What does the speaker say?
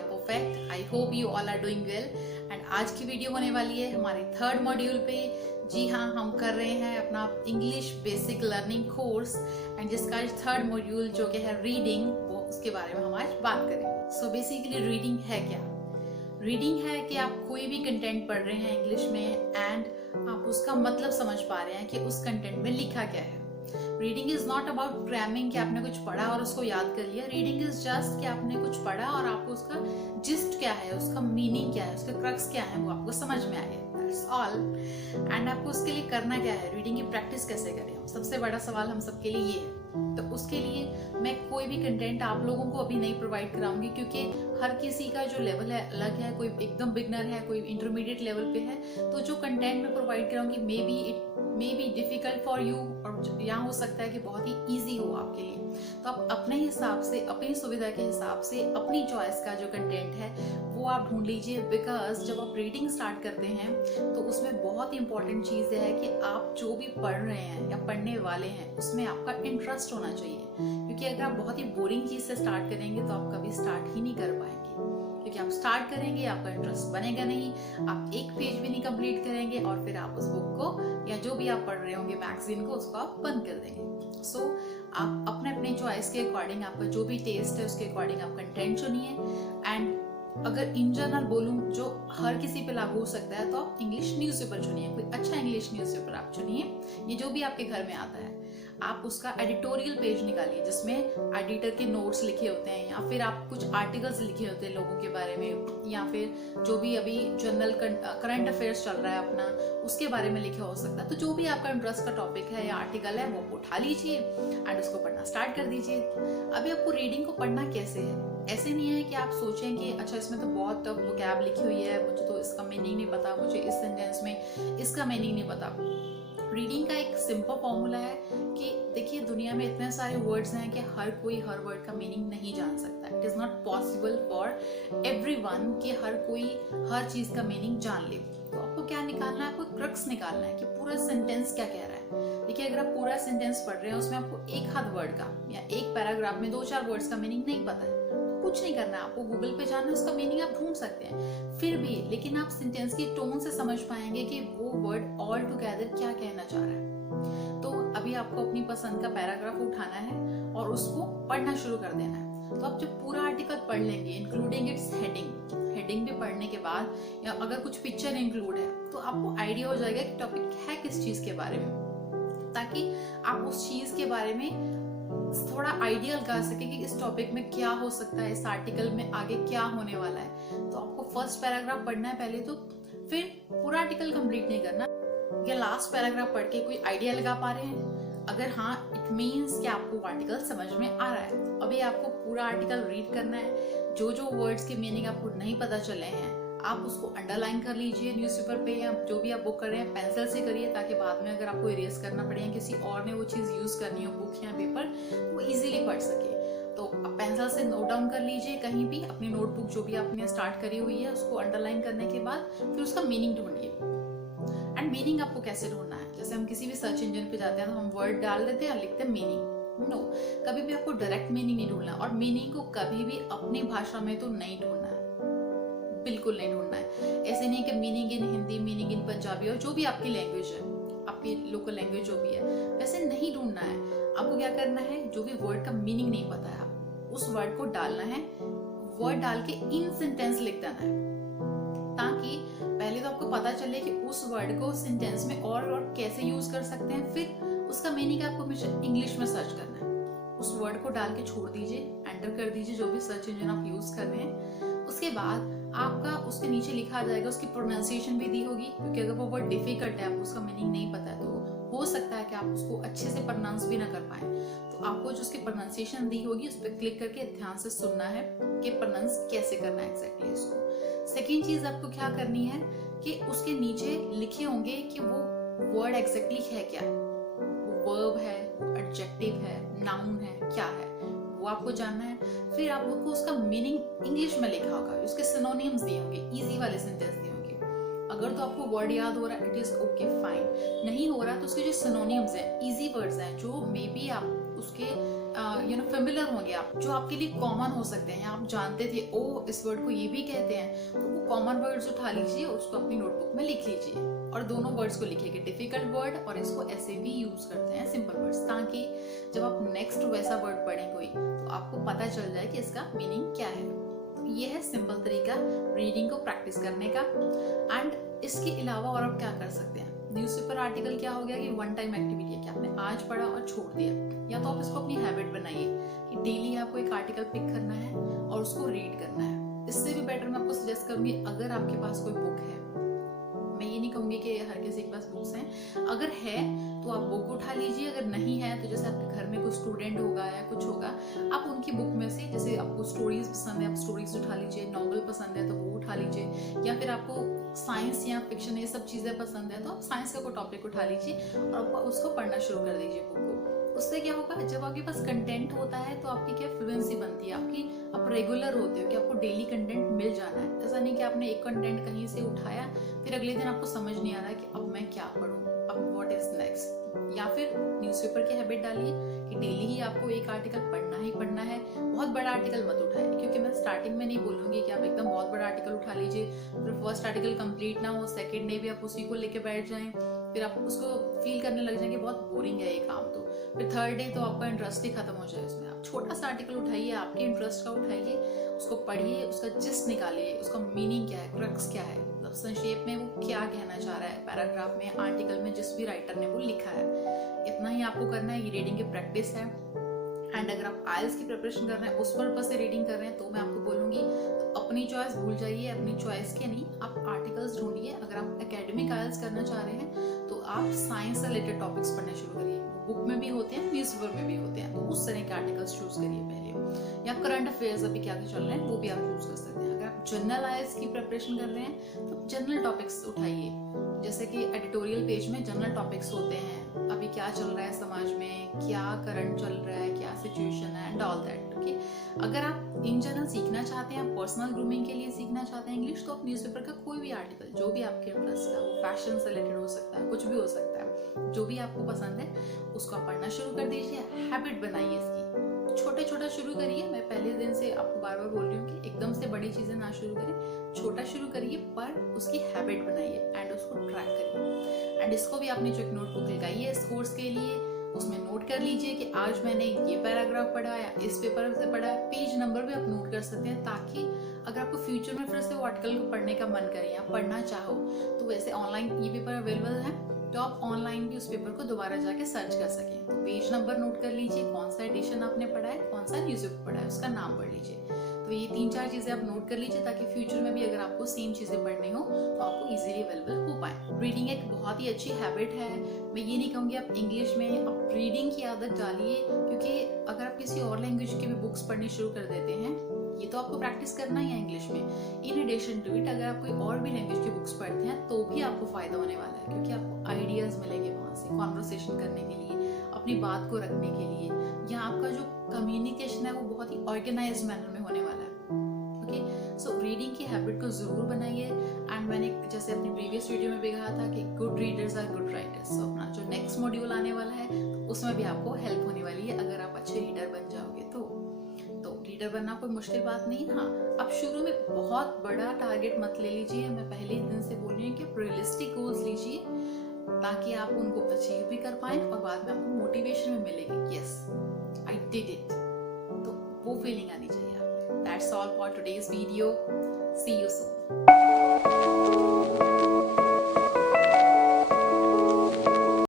Are perfect. I hope you all are doing well. And आज की video होने वाली है हमारे थर्ड मॉड्यूल पे। जी हाँ, हम कर रहे हैं अपना English basic learning course and जिसका थर्ड मॉड्यूल जो कि है रीडिंग, वो उसके बारे में हम आज बात करेंगे। सो बेसिकली रीडिंग है क्या? रीडिंग है कि आप कोई भी कंटेंट पढ़ रहे हैं इंग्लिश में एंड आप उसका मतलब समझ पा रहे हैं कि उस कंटेंट में लिखा क्या है। Reading is not about cramming कि आपने कुछ पढ़ा और उसको याद कर लिया। रीडिंग इज जस्ट कि आपने कुछ पढ़ा और आपको उसका जिस्ट क्या है, उसका मीनिंग क्या है, उसका क्रक्स क्या है, वो आपको समझ में आ गया। That's all. एंड आपको उसके लिए करना क्या है, रीडिंग की प्रैक्टिस कैसे करें, सबसे बड़ा सवाल हम सबके लिए ये है। तो उसके लिए मैं कोई भी कंटेंट आप लोगों को अभी नहीं प्रोवाइड कराऊंगी, क्योंकि हर किसी का जो लेवल है अलग है। कोई एकदम बिगनर है, कोई इंटरमीडिएट लेवल पे है। तो जो कंटेंट मैं प्रोवाइड कराऊंगी may be difficult for you, और यहाँ हो सकता है कि बहुत ही ईजी हो आपके लिए। तो आप अपने हिसाब से, अपनी सुविधा के हिसाब से, अपनी चॉइस का जो कंटेंट है वो आप ढूंढ लीजिए। बिकॉज जब आप रीडिंग स्टार्ट करते हैं तो उसमें बहुत इंपॉर्टेंट चीज़ है कि आप जो भी पढ़ रहे हैं या पढ़ने वाले हैं उसमें आपका इंटरेस्ट होना चाहिए। क्योंकि अगर आप बहुत ही बोरिंग चीज़ से स्टार्ट करेंगे तो आप कभी स्टार्ट ही नहीं कर पाएंगे। क्योंकि आप स्टार्ट करेंगे, आपका इंटरेस्ट बनेगा नहीं, आप एक पेज भी नहीं कंप्लीट करेंगे और फिर आप उस बुक को या जो भी आप पढ़ रहे होंगे मैगजीन को, उसको आप बंद कर देंगे। सो आप अपने अपने चॉइस के अकॉर्डिंग, आपका जो भी टेस्ट है उसके अकॉर्डिंग आप कंटेंट चुनिए। एंड अगर इन जनरल बोलूं जो हर किसी पे लागू हो सकता है, तो आप इंग्लिश न्यूज़पेपर चुनिए। कोई अच्छा इंग्लिश न्यूज़पेपर आप चुनिए, ये जो भी आपके घर में आता है। आप उसका एडिटोरियल पेज निकालिए जिसमें एडिटर के नोट्स लिखे होते हैं, या फिर आप कुछ आर्टिकल्स लिखे होते हैं लोगों के बारे में, या फिर जो भी अभी जनरल करंट अफेयर्स चल रहा है अपना, उसके बारे में लिखा हो सकता है। तो जो भी आपका इंटरेस्ट का टॉपिक है या आर्टिकल है वो उठा लीजिए एंड उसको पढ़ना स्टार्ट कर दीजिए। अभी आपको रीडिंग को पढ़ना कैसे है, ऐसे नहीं है कि आप सोचें कि अच्छा इसमें तो बहुत टफ वोकैब लिखी हुई है, मुझे तो इसका मीनिंग नहीं पता, मुझे इस सेंटेंस में इसका मीनिंग नहीं पता। रीडिंग का एक सिंपल फॉर्मूला है कि देखिए, दुनिया में इतने सारे वर्ड्स हैं कि हर कोई हर वर्ड का मीनिंग नहीं जान सकता। It is not possible for everyone कि हर कोई हर चीज का मीनिंग जान ले। तो आपको क्या निकालना है, आपको क्रक्स निकालना है कि पूरा सेंटेंस क्या कह रहा है। देखिए, अगर आप पूरा सेंटेंस पढ़ रहे हैं, उसमें आपको एक आध वर्ड का या एक पैराग्राफ में 2-4 वर्ड्स का मीनिंग नहीं पता है, कुछ नहीं करना है, आपको गूगल पे जाना है, उसका मीनिंग आप ढूंढ सकते हैं फिर भी। लेकिन आप सेंटेंस की टोन से समझ पाएंगे कि वो वर्ड ऑल टुगेदर क्या कहना चाह रहा है। तो अभी आपको अपनी पसंद का पैराग्राफ उठाना है और उसको पढ़ना शुरू कर देना है। तो आप जब पूरा आर्टिकल पढ़ लेंगे इंक्लूडिंग इट्स हेडिंग भी पढ़ने के बाद, या अगर कुछ पिक्चर इंक्लूड है, तो आपको आइडिया हो जाएगा कि टॉपिक है किस चीज के बारे में, ताकि आप उस चीज के बारे में थोड़ा आइडिया लगा सके कि इस टॉपिक में क्या हो सकता है, इस आर्टिकल में आगे क्या होने वाला है। तो आपको फर्स्ट पैराग्राफ पढ़ना है पहले, तो फिर पूरा आर्टिकल कंप्लीट नहीं करना। या लास्ट पैराग्राफ पढ़ के कोई आइडिया लगा पा रहे हैं, अगर हाँ, इट मीन्स कि आपको आर्टिकल समझ में आ रहा है। अभी आपको पूरा आर्टिकल रीड करना है। जो जो वर्ड्स के मीनिंग आपको नहीं पता चले हैं, आप उसको अंडरलाइन कर लीजिए न्यूज़पेपर पे, या जो भी आप बुक कर रहे हैं पेंसिल से करिए, ताकि बाद में अगर आपको इरेज करना पड़े या किसी और ने वो चीज़ यूज़ करनी हो, बुक या पेपर, वो इजीली पढ़ सके। तो आप पेंसिल से नोट डाउन कर लीजिए कहीं भी अपनी नोटबुक जो भी आपने स्टार्ट करी हुई है, उसको अंडरलाइन करने के बाद फिर उसका मीनिंग ढूंढिए। एंड मीनिंग आपको कैसे ढूंढना है, जैसे हम किसी भी सर्च इंजन पे जाते हैं तो हम वर्ड डाल देते हैं और लिखते हैं मीनिंग। नो, कभी भी आपको डायरेक्ट मीनिंग नहीं ढूंढना, और मीनिंग को कभी भी अपनी भाषा में तो नहीं ढूंढना है, बिल्कुल नहीं ढूंढना है। ऐसे नहीं कि meaning in Hindi, meaning in Punjabi, और जो भी आपकी लैंग्वेज है, आपकी लोकल लैंग्वेज जो भी है, वैसे नहीं ढूंढना है। आपको क्या करना है, जो भी वर्ड का मीनिंग नहीं पता है, उस वर्ड को डालना है, वर्ड डाल के इन सेंटेंस लिख देना है, ताकि पहले तो आपको पता चले कि उस वर्ड को सेंटेंस में और कैसे यूज कर सकते हैं। फिर उसका मीनिंग आपको इंग्लिश में सर्च करना है। उस वर्ड को डाल के छोड़ दीजिए, एंटर कर दीजिए जो भी सर्च इंजन आप यूज कर रहे हैं। उसके बाद आपका उसके नीचे लिखा आ जाएगा, उसकी प्रोनाउंसिएशन भी दी होगी, क्योंकि अगर वो वर्ड डिफिकल्ट है, आपको उसका मीनिंग नहीं पता है, तो हो सकता है कि आप उसको अच्छे से प्रोनाउंस भी ना कर पाए। तो आपको जो उसकी प्रोनाउंसिएशन दी होगी उस पर क्लिक करके ध्यान से सुनना है कि प्रोनाउंस कैसे करना है एग्जैक्टली इसको। सेकेंड चीज आपको क्या करनी है कि उसके नीचे लिखे होंगे कि वो वर्ड एग्जैक्टली है क्या, वो वर्ब है, वो एडजेक्टिव है, नाउन है, क्या है, वो आपको जानना है। फिर आपको उसका मीनिंग इंग्लिश में लिखा होगा, उसके सिनोनिम्स दिए होंगे, इजी वाले सेंटेंस दिए होंगे। अगर तो आपको वर्ड याद हो रहा है, इट इज ओके फाइन। नहीं हो रहा तो उसके जो सिनोनिम्स हैं, इजी वर्ड्स हैं, जो मे बी आप उसके फेमिलियर होंगे आप, जो आपके लिए कॉमन हो सकते हैं, आप जानते थे ओ इस वर्ड को ये भी कहते हैं, तो वो कॉमन वर्ड्स उठा लीजिए, उसको अपनी नोटबुक में लिख लीजिए और दोनों वर्ड्स को लिखिए, डिफिकल्ट वर्ड और इसको ऐसे भी यूज करते हैं सिंपल वर्ड्स, ताकि जब आप नेक्स्ट वैसा वर्ड पढ़ें कोई तो आपको पता चल जाए कि इसका मीनिंग क्या है। तो ये है सिंपल तरीका रीडिंग को प्रैक्टिस करने का। एंड इसके अलावा और आप क्या कर सकते हैं, न्यूज़पेपर आर्टिकल क्या हो गया कि वन टाइम एक्टिविटी है कि आपने आज पढ़ा और छोड़ दिया, या तो आप इसको अपनी हैबिट बनाइए कि डेली आपको एक आर्टिकल पिक करना है और उसको रीड करना है। इससे भी बेटर मैं आपको सजेस्ट करूंगी, अगर आपके पास कोई बुक है, मैं ये नहीं कहूंगी कि हर किसी के पास बुक्स हैं, अगर है तो आप बुक उठा लीजिए, अगर नहीं है तो जैसे आपके घर में कोई स्टूडेंट होगा या कुछ होगा, आप उनकी बुक में से, जैसे आपको स्टोरीज पसंद है आप स्टोरीज उठा लीजिए, नॉवल पसंद है तो वो उठा लीजिए, या फिर आपको साइंस या फिक्शन ये सब चीज़ें पसंद है तो आप साइंस का कोई टॉपिक उठा लीजिए और उसको पढ़ना शुरू कर दीजिए बुक को। उससे क्या होगा, जब आपके पास कंटेंट होता है तो आपकी क्या फ्लुएंसी बनती है, आपकी आप रेगुलर होते हो कि आपको डेली कंटेंट मिल जाना है। ऐसा नहीं कि आपने एक कंटेंट कहीं से उठाया फिर अगले दिन आपको समझ नहीं आ रहा है कि अब मैं क्या पढूं, अब व्हाट इज नेक्स्ट। या फिर न्यूज़पेपर की हैबिट डालिए कि डेली ही आपको एक आर्टिकल पढ़ना ही पढ़ना है। बहुत बड़ा आर्टिकल मत उठाइए, क्योंकि मैं स्टार्टिंग में नहीं बोलूंगी कि आप एकदम बहुत बड़ा आर्टिकल उठा लीजिए, फिर फर्स्ट आर्टिकल कंप्लीट ना हो, सेकंड डे भी आप उसी को लेके बैठ जाएं, फिर आप उसको फील करने लग जाएंगे बहुत बोरिंग है ये काम, तो फिर थर्ड डे तो आपका इंटरेस्ट ही खत्म हो जाए उसमें। आप छोटा सा आर्टिकल उठाइए, आपके इंटरेस्ट का उठाइए, उसको पढ़िए, उसका जिस्ट निकालिए, उसका मीनिंग क्या है, क्रक्स क्या है, मतलब संक्षेप में वो क्या कहना चाह रहा है पैराग्राफ में, आर्टिकल में, जिस भी राइटर ने वो लिखा है। इतना ही आपको करना है, ये रीडिंग की प्रैक्टिस है। एंड अगर आप आइल्स की प्रिपरेशन कर रहे हैं, उस पर्पज से रीडिंग कर रहे हैं, तो मैं आपको बोलूंगी तो अपनी चॉइस भूल जाइए, अपनी चॉइस के नहीं, आप आर्टिकल्स ढूंढिए। अगर आप एकेडमिक आइल्स करना चाह रहे हैं तो आप साइंस से रिलेटेड टॉपिक्स पढ़ने शुरू करिए, बुक में भी होते हैं, न्यूज़पेपर में भी होते हैं, तो उस तरह के आर्टिकल्स चूज करिए पहले। या करंट अफेयर्स अभी क्या चल रहे हैं वो भी आप चूज कर सकते हैं। अगर आप जनरल आइल्स की प्रिपरेशन कर रहे हैं तो जनरल टॉपिक्स उठाइए, जैसे कि एडिटोरियल पेज में जनरल टॉपिक्स होते हैं, अभी क्या चल रहा है समाज में, क्या करंट चल रहा है, क्या सिचुएशन है एंड ऑल दैट। ओके, अगर आप इन जनरल सीखना चाहते हैं, पर्सनल ग्रूमिंग के लिए सीखना चाहते हैं इंग्लिश, तो आप न्यूज़पेपर का कोई भी आर्टिकल जो भी आपके इंटरेस्ट का, वो फैशन से रिलेटेड हो सकता है, कुछ भी हो सकता है, जो भी आपको पसंद है उसको आप पढ़ना शुरू कर दीजिए। हैबिट बनाइए इसकी, छोटे छोटा शुरू करिए। मैं पहले दिन से आपको बार बार बोल रही हूँ कि एकदम से बड़ी चीजें ना शुरू करें, छोटा शुरू करिए, पर उसकी हैबिट बनाइए एंड उसको ट्रैक करिए। एंड इसको भी आपने जो एक नोटबुक लगाई है इस कोर्स के लिए, उसमें नोट कर लीजिए कि आज मैंने ये पैराग्राफ पढ़ा या इस पेपर से पढ़ा, पेज नंबर भी आप नोट कर सकते हैं, ताकि अगर आपको फ्यूचर में फिर से वो आर्टिकल को पढ़ने का मन करे या पढ़ना चाहो, तो वैसे ऑनलाइन ये पेपर अवेलेबल है तो आप ऑनलाइन भी उस पेपर को दोबारा जाके सर्च कर सकें। तो पेज नंबर नोट कर लीजिए, कौन सा एडिशन आपने पढ़ा है, कौन सा न्यूज़पेपर पढ़ा है, उसका नाम पढ़ लीजिए। तो ये 3-4 चीजें आप नोट कर लीजिए, ताकि फ्यूचर में भी अगर आपको सेम चीजें पढ़नी हो तो आपको इजीली अवेलेबल हो पाए। रीडिंग एक बहुत ही अच्छी हैबिट है। मैं ये नहीं कहूँगी आप इंग्लिश में आप रीडिंग की आदत डालिए, क्योंकि अगर आप किसी और लैंग्वेज की भी बुक्स पढ़नी शुरू कर देते हैं, ये तो आपको प्रैक्टिस करना ही है इंग्लिश में। इन एडिशन टू इट, अगर आप कोई और भी लैंग्वेज की बुक्स पढ़ते हैं तो भी आपको फायदा होने वाला है, क्योंकि आपको आइडियाज मिलेंगे वहां से कॉन्वर्सेशन करने के लिए, अपनी बात को रखने के लिए, या आपका जो कम्युनिकेशन है वो बहुत ही ऑर्गेनाइज्ड मैनर में होने वाला है। ओके, सो रीडिंग की हैबिट को जरूर बनाइए। एंड मैंने जैसे अपनी प्रीवियस वीडियो में भी कहा था कि good readers are good writers. So अपना जो नेक्स्ट मॉड्यूल आने वाला है तो उसमें भी आपको हेल्प होने वाली है, अगर आप अच्छे रीडर बन जाओगे तो रीडर बनना कोई मुश्किल बात नहीं। हाँ, आप शुरू में बहुत बड़ा टारगेट मत ले लीजिए। मैं पहले ही दिन से बोल रही हूँ कि रियलिस्टिक गोल्स लीजिए, ताकि आप उनको अचीव भी कर पाएं और बाद में आपको मोटिवेशन में मिलेगी, यस आई डिड इट, तो वो फीलिंग आनी चाहिए आपको। That's all for today's video, see you soon.